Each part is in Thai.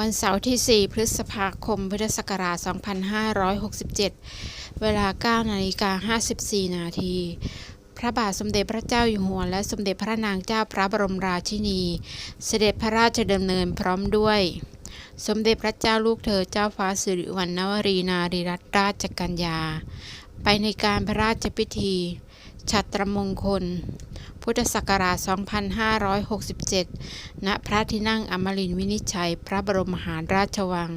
วันเสาร์ที่ 4 พฤษภาคม พุทธศักราช 2567 เวลา 9 นาฬิกา 54 นาที พระบาทสมเด็จพระเจ้าอยู่หัว และสมเด็จพระนางเจ้าพระบรมราชินี เสด็จพระราชดำเนินพร้อมด้วย สมเด็จพระเจ้าลูกเธอเจ้าฟ้าสิริวัณณวรีนารีรัตนราชกัญญา ไปในการพระราชพิธี ฉัตรมงคล พุทธศักราช 2567 ณ พระที่นั่งอมรินทร์วินิจฉัย พระบรมมหาราชวัง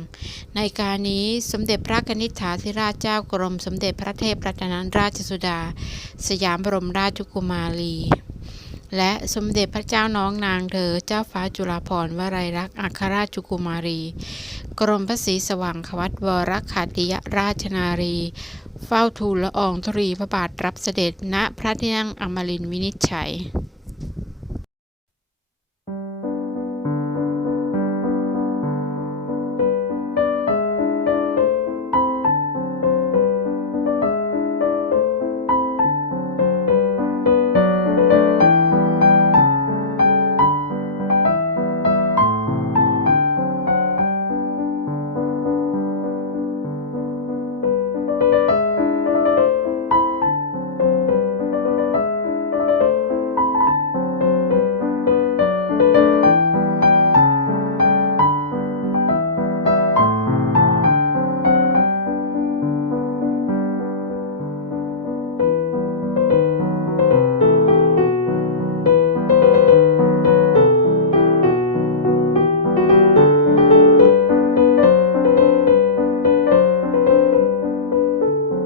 ในการนี้สมเด็จพระกนิษฐาธิราชเจ้ากรม สมเด็จพระเทพรัตนราชสุดา สยามบรมราชกุมารี และสมเด็จพระเจ้าน้องนางเธอเจ้าฟ้าจุฬาภรณ์วรัยรักษ์อัครราชกุมารี กรมพระศรีสว่างควัตวรคัตติยราชนารี เฝ้าทูลละอองธุรีพระบาทรับเสด็จณพระที่นั่งอมรินทร์วินิจฉัย